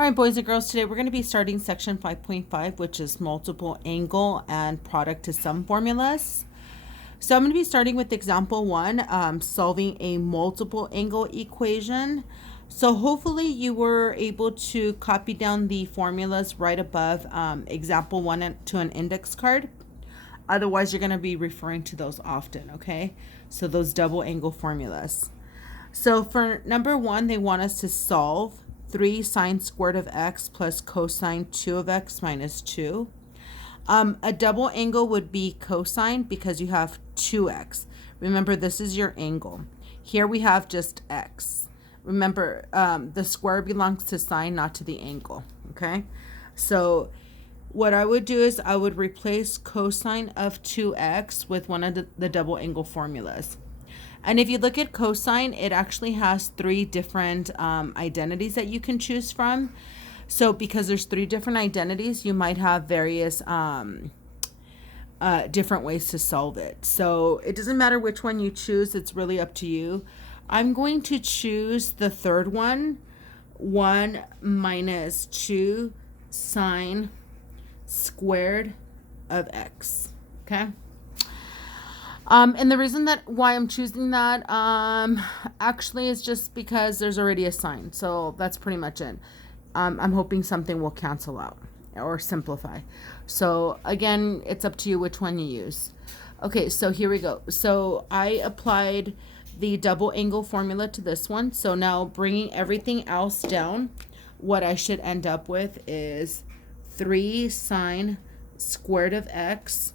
All right, boys and girls, today we're going to be starting section 5.5, which is multiple angle and product to sum formulas. So I'm going to be starting with example 1, solving a multiple angle equation. So hopefully you were able to copy down the formulas right above example 1 to an index card. Otherwise, you're going to be referring to those often, okay? So those double angle formulas. So for number 1, they want us to solve 3 sine squared of x plus cosine 2 of x minus 2. A double angle would be cosine because you have 2x. Remember, this is your angle. Here we have just x. Remember, the square belongs to sine, not to the angle, okay? So what I would do is I would replace cosine of 2x with one of the double angle formulas. And if you look at cosine, it actually has 3 different identities that you can choose from. So because there's 3 different identities, you might have various different ways to solve it. So it doesn't matter which one you choose. It's really up to you. I'm going to choose the third one, 1 minus 2 sine squared of x, okay? And the reason that why I'm choosing that actually is just because there's already a sign. So that's pretty much it. I'm hoping something will cancel out or simplify. So again, it's up to you which one you use. Okay, so here we go. So I applied the double angle formula to this one. So now bringing everything else down, what I should end up with is 3 sine squared of x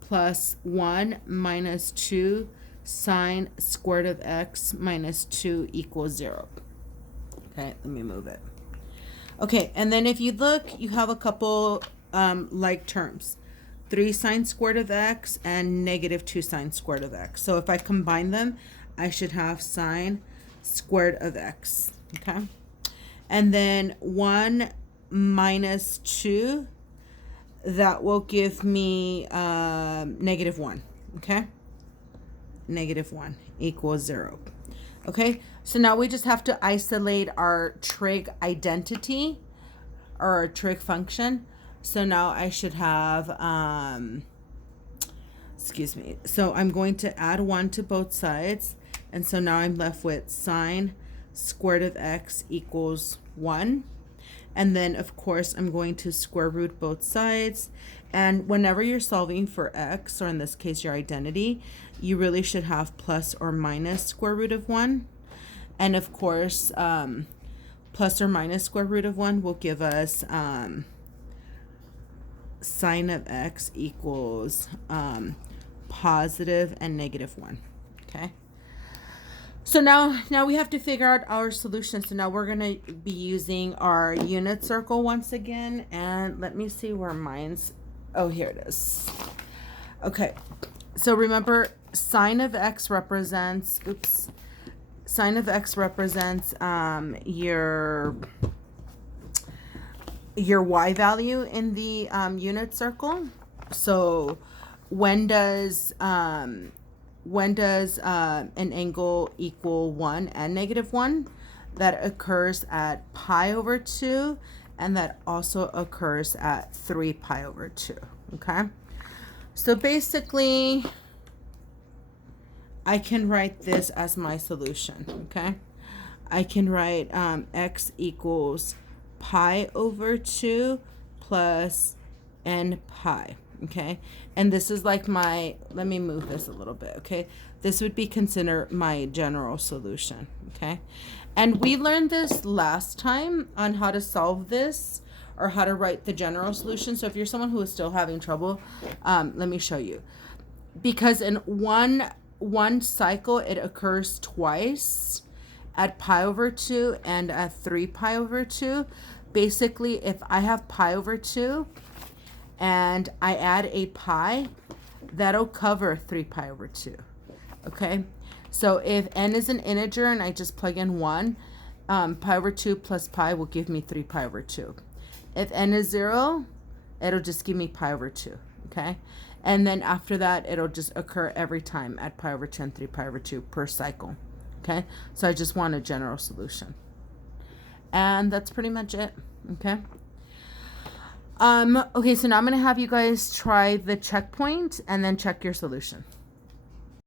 plus 1 minus 2 sine squared of x minus 2 equals 0. Okay, let me move it. Okay, and then if you look, you have a couple like terms. 3 sine squared of x and negative 2 sine squared of x. So if I combine them, I should have sine squared of x. Okay, and then 1 minus 2, that will give me negative 1, okay? Negative 1 equals 0. Okay, so now we just have to isolate our trig identity or our trig function. So now I should have, excuse me. So I'm going to add 1 to both sides. And so now I'm left with sine squared of x equals 1. And then, of course, I'm going to square root both sides. And whenever you're solving for x, or in this case, your identity, you really should have plus or minus square root of 1. And, of course, plus or minus square root of 1 will give us sine of x equals positive and negative 1. Okay? So now we have to figure out our solution. So now we're going to be using our unit circle once again. And let me see where mine's, oh, here it is. Okay, so remember sine of x represents, sine of x represents your y value in the unit circle. So when does an angle equal 1 and negative 1? That occurs at pi over 2, and that also occurs at 3 pi over 2, okay? So basically, I can write this as my solution, okay? I can write x equals pi over 2 plus n pi. Okay, and this is like my, let me move this a little bit, okay? This would be considered my general solution, okay? And we learned this last time on how to solve this or how to write the general solution. So if you're someone who is still having trouble, let me show you. Because in one cycle, it occurs twice at pi over 2 and at 3 pi over 2. Basically, if I have pi over 2, and I add a pi, that'll cover 3 pi over 2, okay? So if n is an integer and I just plug in 1, pi over 2 plus pi will give me 3 pi over 2. If n is 0, it'll just give me pi over 2, okay? And then after that, it'll just occur every time at pi over 2 and 3 pi over 2 per cycle, okay? So I just want a general solution. And that's pretty much it. Okay. Okay, so now I'm going to have you guys try the checkpoint and then check your solution.